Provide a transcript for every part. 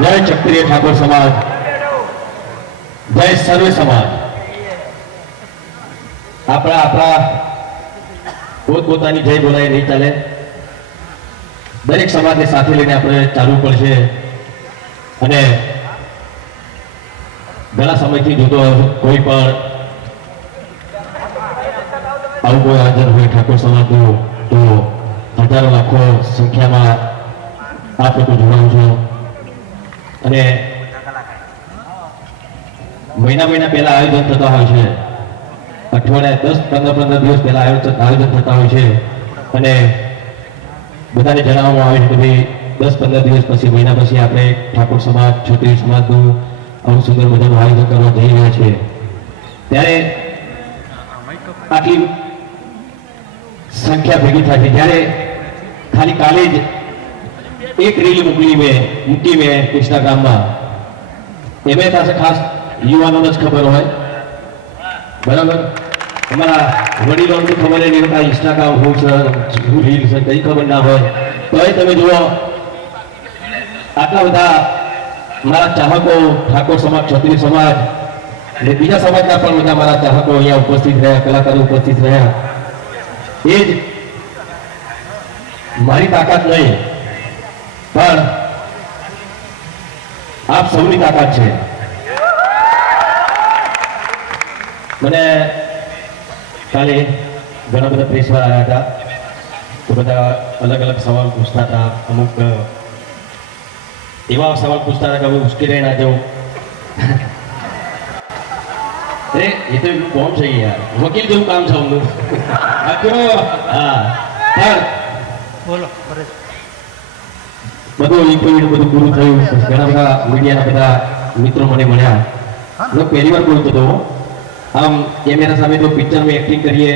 जय क्षत्रिय ठाकुर समाज, जय सर्वे समाज। આપણા આપણા પોતપોતાની જય બોલાય નહીં ચાલે, દરેક સમાજને સાથે લઈને આપણે ચાલવું પડશે। અને ઘણા સમયથી જોતો કોઈ પણ આવું કોઈ હાજર હોય ઠાકોર સમાજનું તો હજારો લાખો સંખ્યામાં આપ લોકો જોડાવ છો। અને મહિના પહેલા આયોજન થતા હોય છે, અઠવાડિયા 10-15 દિવસ પહેલા આયોજન થતા હોય છે। અને બધાને જણાવવામાં આવે છે કે ભાઈ 10-15 દિવસ પછી, મહિના પછી આપણે ઠાકોર સમાજ, ક્ષત્રિય સમાજનું આવું સુંદર મજાનું આયોજન કરવા જઈ રહ્યા છીએ। ત્યારે આટલી સંખ્યા ભેગી થાય છે, જ્યારે ખાલી કાલે જ એક રીલ મૂકી મેં ઇન્સ્ટાગ્રામમાં, એમાં પાસે ખાસ યુવાનોને જ ખબર હોય, બરાબર? અમારા વડીલોને તો ખબર નહીં હોતા ઇન્સ્ટાગ્રામ શું છે, શું રીલ છે, કઈ ખબર ના હોય। તો એ તમે જુઓ, આટલા બધા મારા ચાહકો, ઠાકોર સમાજ, ક્ષત્રિય સમાજ અને બીજા સમાજના પણ બધા મારા ચાહકો અહીંયા ઉપસ્થિત રહ્યા, કલાકારો ઉપસ્થિત રહ્યા। એ જ મારી તાકાત નહીં, પણ આપ સૌની તાકાત છે। મને કાલે ઘણા બધા પ્રેસવાળા આવ્યા હતા, તો બધા અલગ અલગ સવાલ પૂછતા હતા। અમુક એવા સવાલ પૂછતા હતા કે હવે ઉશ્કેરાઈ ના જવું। અરે એ તો એટલું કોમ છે યાર, વકીલ જેવું કામ છે અમનું। હા, પણ બોલો બધું ઇન્ટરવ્યુ બધું પૂરું થયું, ઘણા બધા મીડિયાના બધા મિત્રો મને મળ્યા। હું પહેલી વાર બોલતો હતો, આમ કેમેરા સામે તો પિક્ચરમાં એક્ટિંગ કરીએ,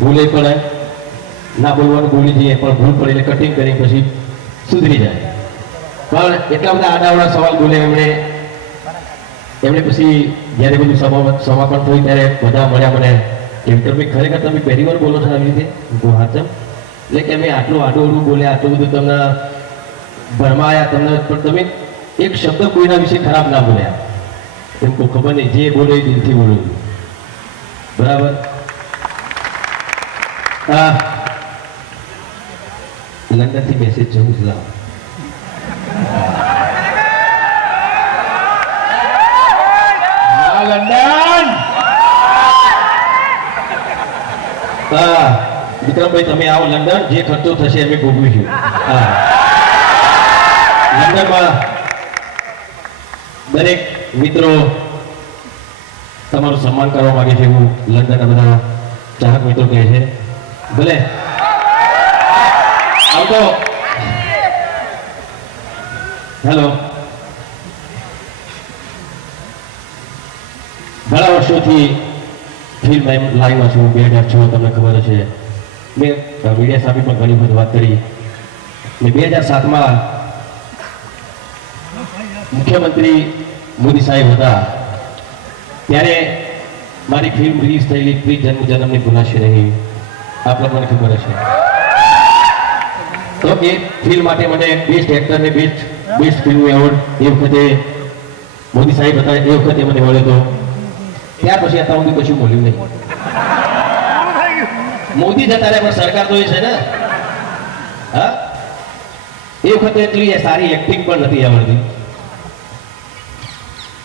ભૂલે પડે, ના બોલવાનું ભૂલી જઈએ, પણ ભૂલ પડે એટલે કટિંગ કરી પછી સુધરી જાય। પણ એટલા બધા આડાવડા સવાલ બોલે એમણે પછી જ્યારે બધું સમાપન થયું ત્યારે બધા મળ્યા મને કે તમે ખરેખર તમે પહેલી વાર બોલો છો આવી રીતે? હાચમ એટલે કે અમે આટલું આડું બોલ્યા, આટલું બધું તમને ભરમાયા તમને, પણ તમે એક શબ્દ કોઈના વિશે ખરાબ ના બોલ્યા। એમ કોઈ ખબર નહીં, જે બોલે એ દિલથી બોલો, બરાબર? લંડનથી મેસેજ જવું છે, લાવો। લંડન વિક્રમભાઈ તમે આવો લંડન, જે ખર્ચો થશે અમે ભોગવીશું। લંડનમાં દરેક મિત્રો તમારું સન્માન કરવા માંગે છે, એવું લંડનના બધા ચાહક મિત્રો કહે છે। ભલે આવતો, હેલો, ઘણા વર્ષોથી ફિલ્મ લાઈનમાં છું, 2006 તમને ખબર છે, મેં મીડિયા સામે પણ ઘણી બધી વાત કરી। મેં 2007માં મુખ્યમંત્રી મોદી સાહેબ હતા, ત્યારે મારી ફિલ્મ રિલીઝ થયેલી પ્રી જન્મની ભૂલાશે નહીં, આપ લોકોને ખબર હશે। તો એ ફિલ્મ માટે મને બેસ્ટ એક્ટર ને બેસ્ટ ફિલ્મ એવોર્ડ એ વખતે મોદી સાહેબ હતા, એ વખતે મને મળ્યો હતો। ત્યાર પછી અત્યાર સુધી કશું બોલ્યું નહીં। મોદી જતા રહ્યા પણ સરકાર તો એ છે ને, હા, એ વખતે એટલી સારી એક્ટિંગ પણ નથી આવડતી।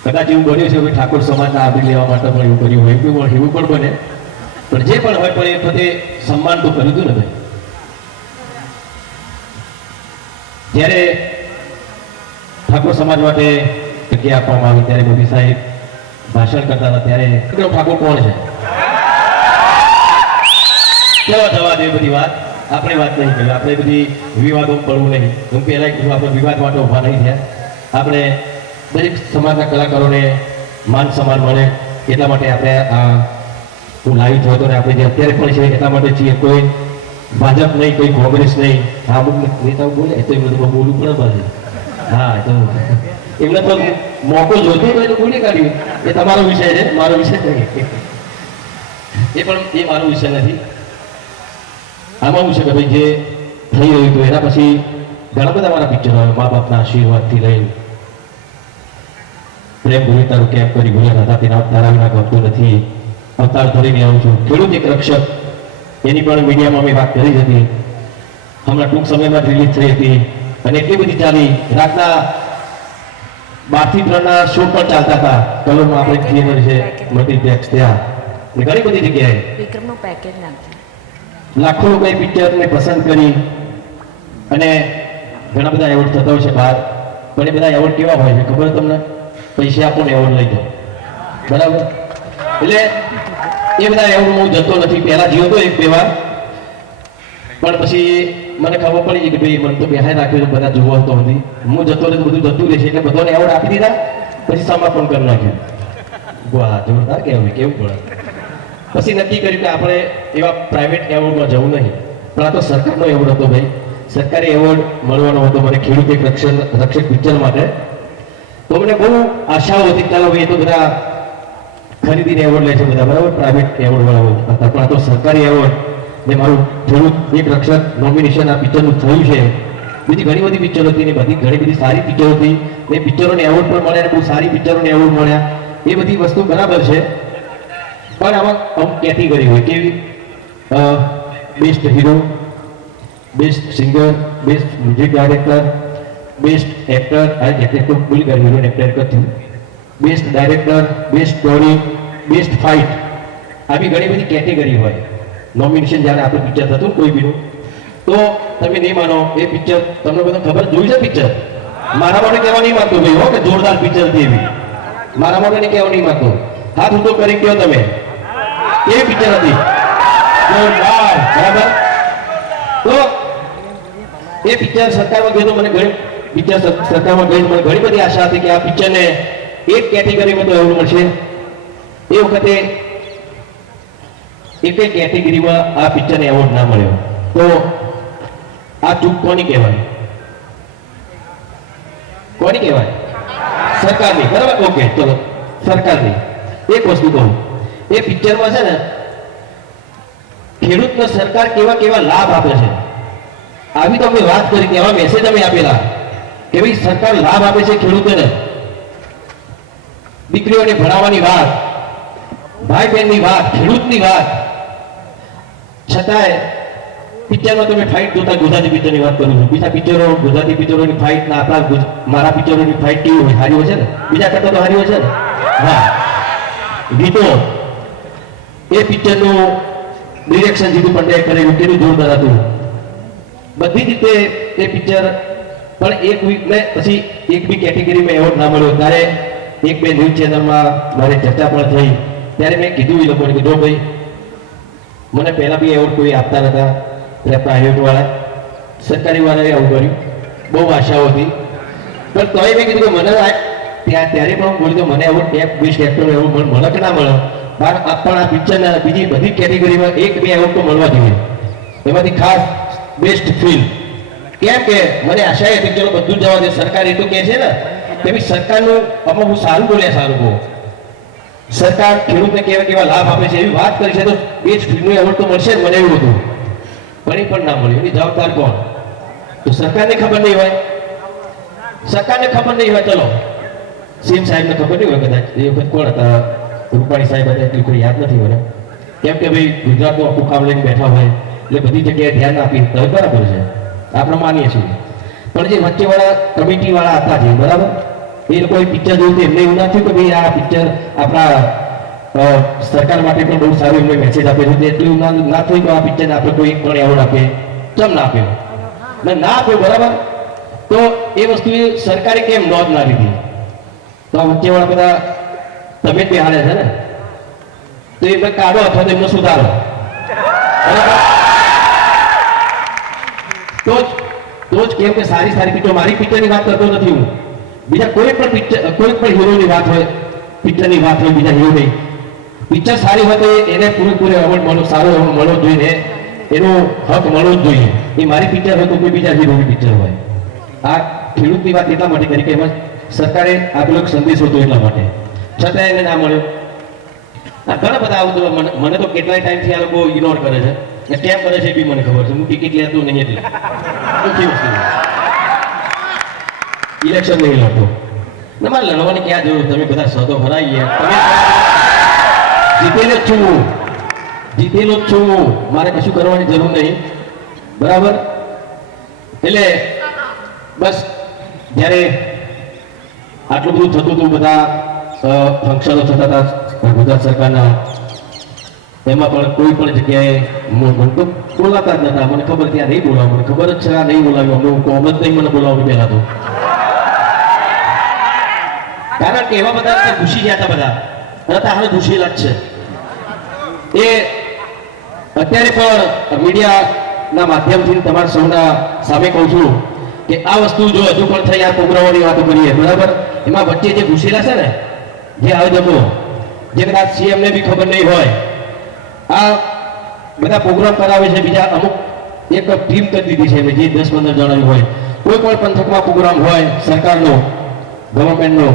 કદાચ એવું બન્યું છે ઠાકોર સમાજના આવરી લેવા માટે પણ એવું કર્યું હોય, એવું પણ બને, પણ જે પણ હોય પણ એ વખતે સન્માન તો કર્યું હતું ને ભાઈ। જ્યારે ઠાકોર સમાજ માટે જગ્યા આપવામાં આવી ત્યારે મોદી સાહેબ ભાષણ કરતા હતા, ત્યારે ઠાકોર કોણ છે? કેવા જવા દે બધી વાત, આપણે વાત નહીં કરી, આપણે બધી વિવાદો પડવું નહીં। હું પહેલા કીધું, આપણે વિવાદ માટે ઉભા નહીં થયા, આપણે દરેક સમાજના કલાકારોને માન સન્માન મળે એટલા માટે આપણે હું લાવી થયો હતો ને આપણે જે અત્યારે પણ છે એટલા માટે છીએ। કોઈ ભાજપ નહીં, કોઈ કોંગ્રેસ નહીં, આ અમુક નેતાઓ બોલે તો એમને તો બોલવું પડે પાછું। હા, તો એમને તો મોકો જોતો હોય તો બોલી કાઢ્યું, એ તમારો વિષય છે, મારો વિષય નહીં, એ પણ એ મારો વિષય નથી। આમાં શું છે કે ભાઈ જે થઈ રહ્યું હતું એના પછી ઘણા બધા મારા પિક્ચરો આવે, મા બાપના આશીર્વાદથી લઈને પ્રેમ ભૂલી તારું કેમ કરી ભૂલ્યા હતા તેના તારા વિના ગમતું નથી અવતાર ધરીને આવું છું. ખેડૂત એક રક્ષક, એની પણ મીડિયામાં અમે વાત કરી હતી, હમણાં ટૂંક સમયમાં રિલીઝ થઈ હતી અને એટલી બધી ચાલી. રાતના 12 થી 3 ના શો પણ ચાલતા હતા. કલોલમાં આપણે થિયેટર છે, મલ્ટીપ્લેક્સ ત્યાં અને ઘણી બધી જગ્યાએ વિક્રમનું પેકેજ નાખજો. લાખો લોકોએ પિક્ચરને પસંદ કરી અને ઘણા બધા એવોર્ડ થતા હોય છે બહાર. પણ એ બધા એવોર્ડ કેવા હોય છે ખબર તમને? પૈસા આપો ને એવોર્ડ લઈ દો, બરાબર? એટલે એ બધા એવોર્ડ હું જતો નથી. પહેલા જીવો તો 1-2 વાર, પણ પછી મને ખબર પડી ગઈ કે ભાઈ મને તો બેહાઈ રાખ્યો છે, બધા જોવો તો હતી, હું જતો રહે બધું જતું રહેશે, એટલે બધાને એવોર્ડ આપી દીધા. પછી સમાપન કરી નાખ્યું. વાહ, જોરદાર કેવું પડે. પછી નક્કી કર્યું કે આપણે એવા પ્રાઇવેટ એવોર્ડમાં જવું નહીં, પણ આ તો સરકારનો એવોર્ડ હતો ભાઈ. સરકારી એવોર્ડ મળવાનો હતો મને ખેડૂત એક રક્ષક પિક્ચર માટે. તો મને બહુ આશાઓ હતી, ચાલો ભાઈ એ તો બધા ખરીદીને એવોર્ડ લે છે બધા, બરાબર? પ્રાઇવેટ એવોર્ડ વાળા હતા, પણ આ તો સરકારી એવોર્ડ ને મારું ખેડૂત એક રક્ષક નોમિનેશન આ પિક્ચરનું થયું છે. બીજી ઘણી બધી પિક્ચરો હતી ને ઘણી બધી સારી પિક્ચરો હતી ને પિક્ચરોને એવોર્ડ પણ મળ્યા, બહુ સારી પિક્ચરોને એવોર્ડ મળ્યા. એ બધી વસ્તુ બરાબર છે, પણ આમાં અમુક કેટેગરી હોય કેવી? Best hero, best singer, best music director, best actor, આ એક્ટર ભૂલી ગયા, હીરો એક્ટર કર્યું, best director, best story, best fight, આવી ઘણી બધી કેટેગરી હોય નોમિનેશન જ્યારે આપણે પિક્ચર થતું કોઈ બીનું. તો તમે નહીં માનો, એ પિક્ચર તમને બધા ખબર જોઈ છે પિક્ચર? મારા માટે કહેવા નહીં માંગતો ભાઈ હો કે જોરદાર પિક્ચર હતી એવી, મારા માટે નહીં કહેવા નહીં માંગતો. હાથ ઊંચો કરી કહો તમે, એ પિક્ચર હતી જોરદાર, બરાબર? તો એ પિક્ચર સરકારમાં ગયો તો મને ઘણી પિક્ચર સરકારમાં ગઈ મને ઘણી બધી આશા હતી કે આ પિક્ચરને એક કેટેગરીમાં તો એવોર્ડ મળશે. એ વખતે એક કેટેગરીમાં આ પિક્ચરને એવોર્ડ ના મળ્યો. તો આ ચૂક કોની કહેવાય? કોની કહેવાય? સરકારની, બરાબર? ઓકે, ચલો સરકારની. એક વસ્તુ કહું, એ પિક્ચરમાં છે ને ખેડૂતને સરકાર કેવા કેવા લાભ આપે છે આવી તો અમે વાત કરી, એવા મેસેજ અમે આપેલા કે ભાઈ સરકાર લાભ આપે છે ખેડૂતોને. દીકરીઓને ભણાવવાની વાત, ભાઈ બહેનની વાત, ખેડૂતની વાત, છતાંય પિક્ચરમાં તમે ફાઇટ જોતા, ગુજરાતી પિક્ચરની વાત કરું છું, બીજા પિક્ચરો ગુજરાતી પિક્ચરોની ફાઇટ ના આપણા મારા પિક્ચરોની ફાઇટ કેવી હોય? સારી હોય છે ને, બીજા કરતા તો સારી હોય છે ને. હા, ગીતો, એ પિક્ચરનું ડિરેક્શન જીતુ પંડ્યાએ કરેલું કેટલું જોરદાર હતું. બધી રીતે એ પિક્ચર. પણ એક વીક ને પછી એક બી કેટેગરીમાં એવોર્ડ ના મળ્યો. ત્યારે 1-2 ન્યૂઝ ચેનલમાં મારી ચર્ચા પણ થઈ, ત્યારે મેં કીધું એ લોકોને કે જો ભાઈ મને પહેલા બી એવોર્ડ કોઈ આપતા નતા, એટલે પ્રાઇવેટ વાળા, સરકારી વાળાએ આવું કર્યું, બહુ આશાઓ હતી. પણ તોય મેં કીધું કે મને ત્યારે પણ હું બોલી તો મને એવોર્ડ બેસ્ટ એક્ટર એવોર્ડ મળે કે ના મળે, પણ આ પિક્ચરના બીજી બધી કેટેગરીમાં 1-2 એવોર્ડ તો મળવા જોઈએ. એમાંથી ખાસ બેસ્ટ ફિલ્મ. કેમ કે મને આશા હતી ચલો બધું જવા દે, સરકાર એટલું કહે છે ને કે ભાઈ સરકારનું અમુક હું સારું બોલ્યા, સારું કહું, સરકાર ખેડૂતને કેવા કેવા લાભ આપે છે એવી વાત કરી છે, તો બેસ્ટ ફિલ્મનો એવોર્ડ તો મળશે જ, મને એવું હતું. પણ એ પણ ના મળ્યું. એની જવાબદાર કોણ? તો સરકારને ખબર નહીં હોય, સરકારને ખબર નહીં હોય. ચલો સીએમ સાહેબને ખબર નહીં હોય, કદાચ એ વખત કોણ હતા, રૂપાણી સાહેબ હતા, એટલું કોઈ યાદ નથી મને. કેમ કે ભાઈ ગુજરાતનું આખું કામ લઈને બેઠા હોય એટલે બધી જગ્યાએ ધ્યાન આપી તો બરાબર છે, આપણે માનીએ છીએ. પણ જે વચ્ચેવાળા કમિટી વાળા હતા જે, બરાબર, એ લોકોએ પિક્ચર જોયું એમને એવું ના થયું કે ભાઈ આ પિક્ચર આપણા સરકાર માટે પણ બહુ સારું એમને મેસેજ આપે છે, એટલું ના થયું કે આ પિક્ચરને આપણે કોઈ એક પણ એવોર્ડ આપીએ. કેમ ના આપ્યો? ના આપ્યો, બરાબર? તો એ વસ્તુ સરકારે કેમ નોંધ ના લીધી? તો આ વચ્ચેવાળા બધા તમે જ બેહાડે છે ને, તો એમને કાઢો અથવા તો એમને સુધારો, બરાબર? તો જ કેમ કે સારી સારી પિક્ચર, મારી પિક્ચરની વાત કરતો નથી હું, બીજા કોઈ પણ પિક્ચર, કોઈ પણ હીરોની વાત હોય, પિક્ચરની વાત હોય, બીજા હીરોની પિક્ચર સારી હોય તો એને પૂરેપૂરો એવોર્ડ મળવો, સારો એવોર્ડ મળવો જોઈએ, એનો હક મળવો જ જોઈએ. એ મારી પિક્ચર હોય તો કોઈ બીજા હીરોની પિક્ચર હોય. આ ખેડૂતની વાત એટલા માટે કરી કે એમાં સરકારે આપેલો એક સંદેશ હતો એટલા માટે, છતાં એને ના મળ્યો. ઘણા બધા આવું મને તો કેટલાય ટાઈમથી આ લોકો ઇગ્નોર કરે છે, કેમ કરે છે એ બી મને ખબર છે. હું ટિકિટ લેતો નહીં એટલે ઇલેક્શન નહીં લડતો. ને મારે લડવાની ક્યાં જરૂર, તમે બધા સતો ભરાઈ ગયા, તમે જીતેલો જ છું હું, જીતેલો જ છું હું, મારે કશું કરવાની જરૂર નહીં, બરાબર. એટલે બસ જ્યારે આટલું બધું થતું હતું, બધા ફંક્શનો થતા હતા ગુજરાત સરકારના, એમાં પણ કોઈ પણ જગ્યાએ મને તો બોલાતા જ નતા. મને ખબર ત્યાં નહીં બોલાવ, મને ખબર જ છે આ નહીં બોલાવ્યું, અમને કોમ જ નહીં મને બોલાવવું પહેલા તો, કારણ કે એવા બધા ઘૂસી ગયા હતા બધા, અને હાલ ઘૂસેલા જ છે. એ અત્યારે પણ મીડિયાના માધ્યમથી તમારા સૌના સામે કહું છું કે આ વસ્તુ જો હજુ પણ થઈ, આ પ્રોગ્રામોની વાતો કરીએ, બરાબર, એમાં વચ્ચે જે ઘૂસેલા છે ને, જે આયોજકો, જે કદાચ CM ને બી ખબર નહીં હોય, આ બધા પ્રોગ્રામ કરાવે છે, બીજા અમુક એક ટીમ કરી દીધી છે જે 10-15 જણાની હોય, કોઈ પણ પંથકમાં પ્રોગ્રામ હોય સરકારનો, ગવર્મેન્ટનો,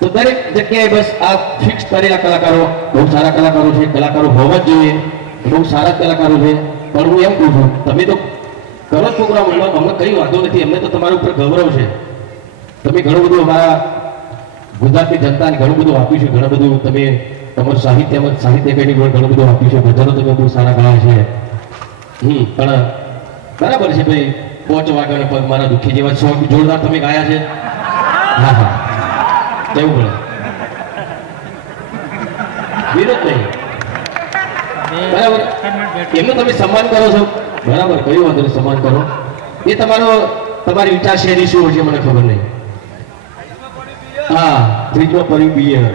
તો દરેક જગ્યાએ બસ આ ફિક્સ કરેલા કલાકારો, બહુ સારા કલાકારો છે, કલાકારો હોવા જ જોઈએ, બહુ સારા કલાકારો છે. પણ હું એમ કહું છું, તમે તો કરો પ્રોગ્રામ, અમને કઈ વાંધો નથી, અમને તો તમારા ઉપર ગૌરવ છે. તમે ઘણું બધું અમારા ગુજરાતની જનતાને ઘણું બધું આપ્યું છે, ઘણું બધું તમે તમારું સાહિત્ય કઈ ઘણું બધું આપ્યું છે, ભજનો તમે બહુ સારા ગાયા છે. પણ બરાબર છે ભાઈ, 5 વાગ્યાનો પગ મારા દુઃખી જેવા સોંગ જોરદાર તમે ગાયા છે. હા હા, કેવું પડે, વિરોધ નહીં, બરાબર. એમનું તમે સન્માન કરો છો, બરાબર, કયું વાંધો નહીં, સન્માન કરો. એ તમારી વિચારશૈલી શું છે મને ખબર નહીં. હા, ફ્રીજમાં પડ્યું બિયર.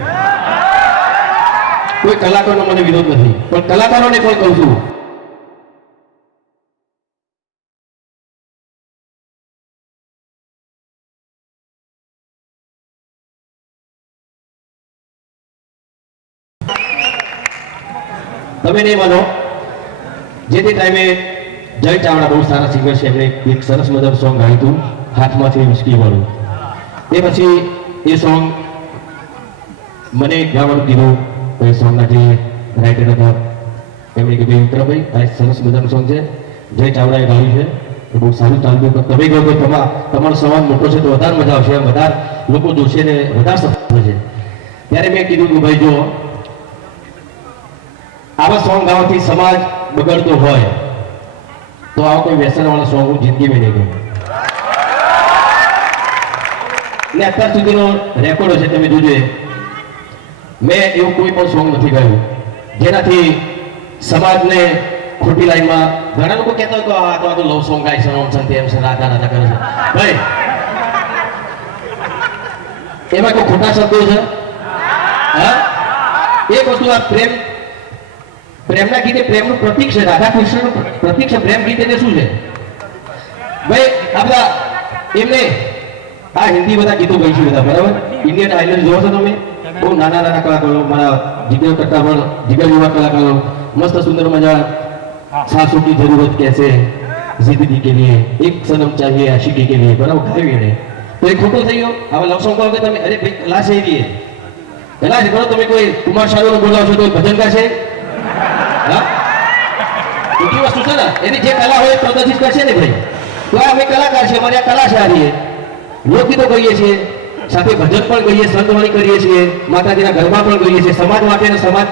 કોઈ કલાકારનો મને વિરોધ નથી, પણ કલાકારોને પણ કહું છું, તમે નહીં માનો, જે તે ટાઈમે જય ચાવડા બહુ સારા સિંગર છે, એમણે એક સરસ મજાનું સોંગ ગાયું હતું, હાથમાંથી વિસ્કી વાળું. એ પછી એ સોંગ મને ગાવાનું કીધું, તો એ સોંગના જે રાઇટર હતા એમણે કીધું, વિક્રમભાઈ આ સરસ મજાનું સોંગ છે, જય ચાવડાએ ગાયું છે, તો બહુ સારું ચાલતું, પણ તમે કહો કે તમારો સંવાદ મોટો છે તો વધારે મજા આવશે, વધારે લોકો જોશે ને વધારે સફળ છે. ત્યારે મેં કીધું કે ભાઈ જો આવા સોંગ ગાવાથી સમાજ બગડતો હોય તો આવા કોઈ વ્યસન વાળા સોંગ હું જિંદગીમાં નહીં ગાઉં. ને અત્યાર સુધીનો રેકોર્ડ છે, તમે જોજો, મેં એવું કોઈ પણ સોંગ નથી ગાયું જેનાથી સમાજને ખોટી લાઈનમાં. ઘણા લોકો કહેતા હોય કે આ તો લવ સોંગ ગાય છે, ઓમ છે, તેમ છે, રાધા રાધા કરે છે. ભાઈ એમાં કોઈ ખોટા શબ્દો છે? હા, એક વસ્તુ આ પ્રેમના ગીત એ પ્રેમનું પ્રતીક છે, રાધા કૃષ્ણનું પ્રતીક છે. પ્રેમ ગીત એટલે શું છે ભાઈ? આ બધા એમને આ હિન્દી બધા ગીતો ગાઈ છે બધા, બરાબર. ઇન્ડિયન આઇડલ જોવો છો તમે, બહુ નાના નાના કલાકારો, મારા જીગર કરતા પણ જીગર જેવા કલાકારો, મસ્ત સુંદર મજા, સાસુ की जरूरत कैसे, जिंदगी के लिए एक सनम चाहिए आशिकी के लिए, બરાબર ગાયું એને. તો એ ખોટો થઈ ગયો. આવા લવ સોંગ ગાવ કે તમે, અરે ભાઈ કલા છે એવી, કલા છે. બરાબર, તમે કોઈ કુમાર શાનુને બોલાવશો તો ભજન ગાશે? હા, ખોટી વસ્તુ છે ને. એની જે કલા હોય પ્રદર્શિત કરશે ને ભાઈ. તો આ અમે કલાકાર છે, અમારી આ કલા છે, આ લોકગીતો કહીએ છીએ, સાથે ભજન પણ કહીએ, સંતવાણી કરીએ છીએ, માતાજીના ગરબા પણ કહીએ છીએ, સમાજ માટે, સમાજ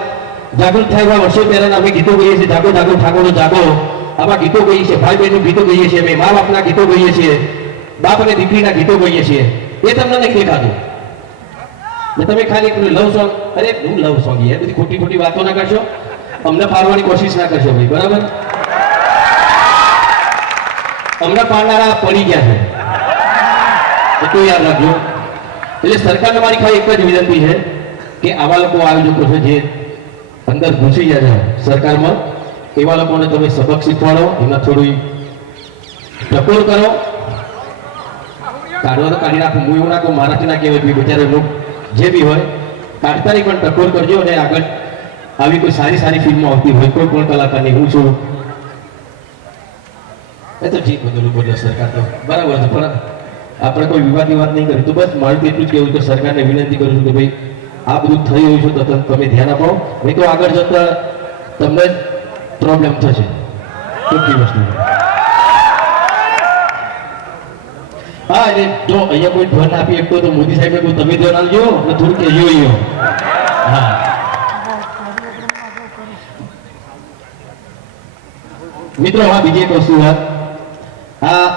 જાગૃત થાય એવા વર્ષો પહેલા અમે ગીતો કહીએ છીએ, જાગો જાગો ઠાકોરનો જાગો, આવા ગીતો કહીએ છીએ, ભાઈ બહેનનું ગીતો કહીએ છીએ, અમે મા બાપના ગીતો કહીએ છીએ, બાપ અને દીકરીના ગીતો કહીએ છીએ. એ તમને નહીં દેખાતું ને તમે ખાલી લવ સોંગ, અરે હું લવ સોંગ, એ બધી ખોટી ખોટી વાતો ના કરશો, અમને પાડવાની કોશિશ ના કરશો ભાઈ, બરાબર. અમને પાડનારા પડી ગયા છે, એટલું યાદ રાખજો. એટલે સરકારને મારી ખાલી એક જ વિનંતી છે કે આવા લોકો આયોજકો છે જે અંદર ઘૂસી જાય છે સરકારમાં, એવા લોકોને તમે સબક શીખવાડો, એમને થોડી ટકોર કરો. કાઢવા તો કાઢી નાખો, હું એવું ના કહું, મારાથી ના કહેવાય, બિચારે લોકો જે બી હોય કાઢતાની પણ ટકોર કરજો. અને આગળ આવી કોઈ સારી સારી ફિલ્મો આવતી હોય કોઈ પણ કલાકારની, હું છું એ તો જીત બધું બોલે સરકાર તો બરાબર છે, પણ આપણે કોઈ વિવાદની વાત નહીં કરી. તો બસ મારું તો એટલું જ કહેવું કે સરકારને વિનંતી કરું છું કે ભાઈ આ બધું થઈ રહ્યું છે તો તમે ધ્યાન આપો, નહીં તો આગળ જતા તમને પ્રોબ્લેમ થશે. ખોટી વસ્તુ. હા એટલે જો અહીંયા કોઈ ધ્યાન આપી શકતો તો મોદી સાહેબે કોઈ તમે ધ્યાન આપજો ને થોડું કહેજો હા મિત્રો હા બીજી એક વસ્તુ વાત આ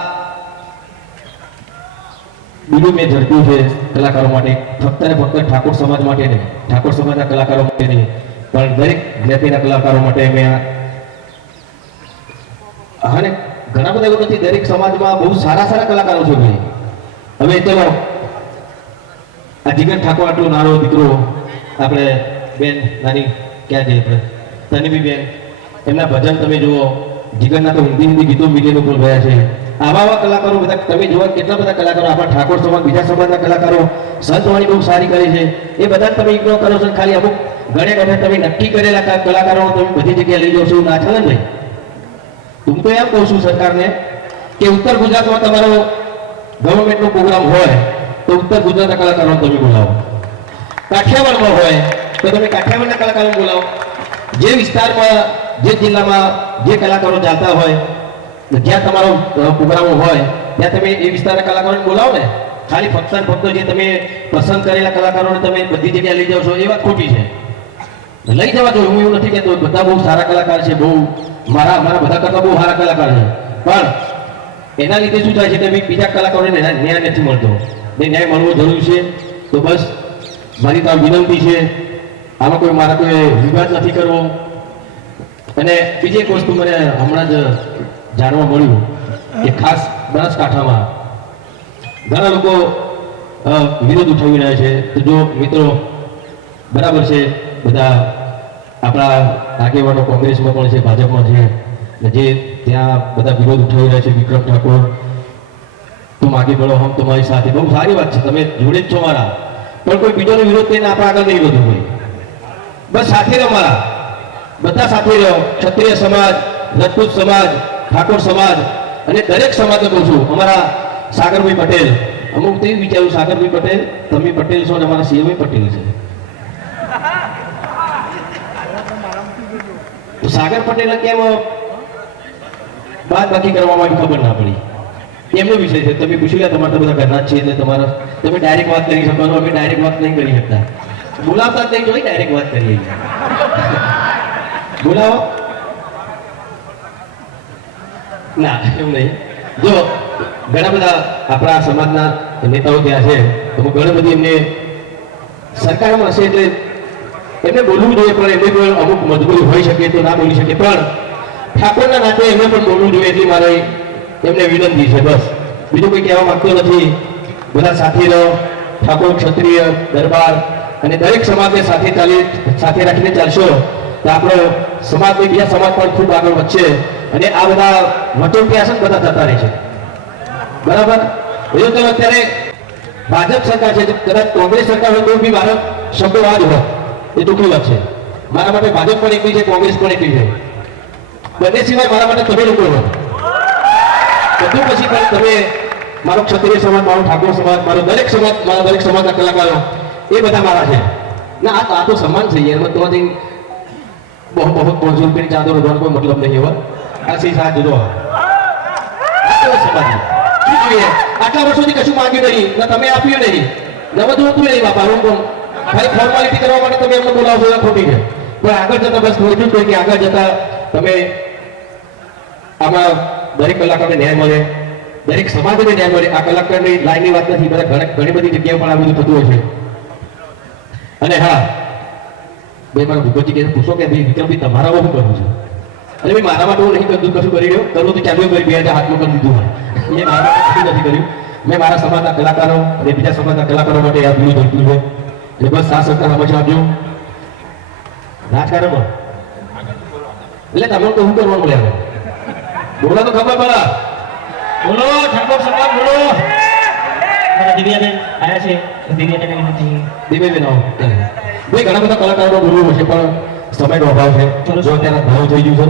બીજું મેં ઝડપ્યું છે કલાકારો માટે ફક્ત ને ફક્ત ઠાકોર સમાજ માટે નહીં, ઠાકોર સમાજના કલાકારો માટે નહીં, પણ દરેક જ્ઞાતિના કલાકારો માટે મેં અને ઘણા બધા એવું નથી, દરેક સમાજમાં બહુ સારા સારા કલાકારો છે ભાઈ. હવે ચલો આ જીગર ઠાકોર આટલો નાનો દીકરો આપણે બેન નાની ક્યાં જઈએ આપણે તનવી બેન એમના ભજન તમે જુઓ, જીગરના તો હિન્દી ગીતો મિલિયન ઉપર ગયા છે. આવા કલાકારો બધા તમે જુઓ કેટલા બધા કલાકારો આપણા ઠાકોર સમાજ બીજા સમાજના કલાકારો સંતવાણી બહુ સારી કરી છે એ બધા તમે ઇગ્નોર કરો છો. ખાલી અમુક ઘણે ઘણે તમે નક્કી કરેલા કલાકારો તમે બધી જગ્યાએ લઈ જાઓ છો ના ચાલે ને ભાઈ. હું તો એમ કહું છું સરકારને કે ઉત્તર ગુજરાતમાં તમારો ગવર્મેન્ટનો પ્રોગ્રામ હોય તો ઉત્તર ગુજરાતના કલાકારો તમે બોલાવો, કાઠિયાવાડમાં હોય તો તમે કાઠિયાવાડના કલાકારો બોલાવો, જે વિસ્તારમાં જે જિલ્લામાં જે કલાકારો ચાલતા હોય જ્યાં તમારો પ્રોગ્રામો હોય ત્યાં તમે એ વિસ્તારના કલાકારોને બોલાવો ને. ખાલી ફક્ત ને ફક્ત જે તમે પસંદ કરેલા કલાકારોને તમે બધી જગ્યાએ લઈ જાઓ છો એ વાત ખોટી છે. લઈ જવા જોઈએ, હું એવું નથી કહેતો બધા બહુ સારા કલાકાર છે, બહુ મારા બધા કરતા બહુ સારા કલાકાર છે, પણ એના લીધે શું થાય છે કે બીજા કલાકારોને ન્યાય નથી મળતો. ન્યાય મળવો જરૂરી છે. તો બસ મારી તો વિનંતી છે, આમાં કોઈ મારા કોઈ વિવાદ નથી કરવો. અને બીજી એક વસ્તુ મને હમણાં જ જાણવા મળ્યું કે ખાસ બનાસકાંઠામાં ઘણા લોકો વિરોધ ઉઠાવી રહ્યા છે. તો જો મિત્રો બરાબર છે, બધા આપણા આગેવાનો કોંગ્રેસમાં પણ છે, ભાજપમાં છે, જે ત્યાં બધા વિરોધ ઉઠાવી રહ્યા છે. વિક્રમ ઠાકોર તું આગે બળો હમ તમારી સાથે, બહુ સારી વાત છે, તમે જોડે જ છો મારા, પણ કોઈ બીજોનો વિરોધ કરીને આપણે આગળ નહીં વધવું હોય. બસ સાથે રહો, મારા બધા સાથે રહો. ક્ષત્રિય સમાજ, રાજપૂત સમાજ, ઠાકોર સમાજ અને દરેક સમાજને કહું છું. અમારા સાગરભાઈ પટેલ, અમુક તેવું વિચાર્યું સાગરભાઈ પટેલ તમે પટેલ છો અને અમારા સીએમભાઈ પટેલ છે, તો સાગર પટેલ કેમ બાદ બાકી કરવામાં આવી ખબર ના પડી. એમનો વિષય છે, તમે પૂછી લે, તમારા બધા ઘરના જ છે એટલે તમારા તમે ડાયરેક્ટ વાત કરી શકો. અમે ડાયરેક્ટ વાત નહીં કરી શકતા, બોલાવતા જ નહીં જોઈ ડાયરેક્ટ વાત કરીએ. બોલાવો ના એવું નહીં. જો ઘણા બધા આપણા સમાજના નેતાઓ ત્યાં છે તો ઘણી બધી એમને સરકારમાં હશે એટલે એમને બોલવું જોઈએ, પણ એમને પણ અમુક મજબૂરી હોઈ શકે તો ના બોલી શકે, પણ ઠાકોરના નાતે એમને પણ બોલવું જોઈએ એટલી મારી એમને વિનંતી છે. બસ બીજું કોઈ કહેવા માંગતો નથી. બધા સાથે રહો, ઠાકોર ક્ષત્રિય દરબાર અને દરેક સમાજને સાથે રાખીને ચાલશો તો આપણો સમાજ બીજા સમાજ પણ ખૂબ આગળ વધશે અને આ બધા વચોટિયા છે બધા થતા રહે છે. બરાબર. એવું તો અત્યારે ભાજપ સરકાર છે, કદાચ કોંગ્રેસ સરકાર હોય તો બી મારો શબ્દો આ જ હોય એ ટૂંકી વાત છે. મારા માટે ભાજપ પણ એકલી છે, કોંગ્રેસ પણ એકલી છે. બંને સિવાય મારા માટે તમે લોકો હોય બધું પછી પણ તમે મારો ક્ષત્રિય સમાજ, મારો ઠાકોર સમાજ, મારો દરેક સમાજ, મારા દરેક સમાજના કલાકારો એ બધા મારા છે. ના આ તો સમાન છે યાર. તમારી બહુ 500 રૂપિયાની ચાદર ઉડવાનો કોઈ મતલબ નહીં હોય. આ સી સાથ જુદો સમાજ આટલા વર્ષોથી કશું માંગ્યું નહીં, ના તમે આપ્યું નહીં, નવધું હતું નહીં બાપા. હું પણ ખાલી ફોર્માલિટી કરવા માટે તમે એમને બોલાવશો એ ખોટી છે, પણ આગળ જતા બસ થોડું કે આગળ જતા તમે આમાં દરેક કલાકારને ન્યાય મળે, દરેક સમાજને ન્યાય મળે. આ કલાકારની લાઈનની વાત નથી, બધા ઘણી બધી જગ્યાએ પણ આ બધું થતું હોય છે. અને હા ભાઈ મારા ભૂપતજી કે પૂછો કે ભાઈ વિક્રમભાઈ તમારા શું કરવું છે? અરે ભાઈ મારા માટે હું નહીં કરતું, કશું કરી રહ્યો કરવું તો ચાલુ કરી 2000 હાથમાં કરી દીધું હોય. એ મારા માટે નથી કર્યું. મેં મારા સમાજના કલાકારો અને બીજા સમાજના કલાકારો માટે આ બધું ધરતું છે. એટલે બસ આ સરકાર હંમેશા આપજો રાજકારણમાં. એટલે તમે તો શું કરવાનું બોલ્યા બોલા તો ખબર પડે. બોલો ઠાકોર સમાજ બોલો. દિવ્યાબેન આવ્યા છે, દિવ્યાબેન આવો. ભાઈ ઘણા બધા કલાકારો બોલવું છે પણ સમયનો અભાવ છે. જો અત્યારે ભાવ થઈ ગયું છે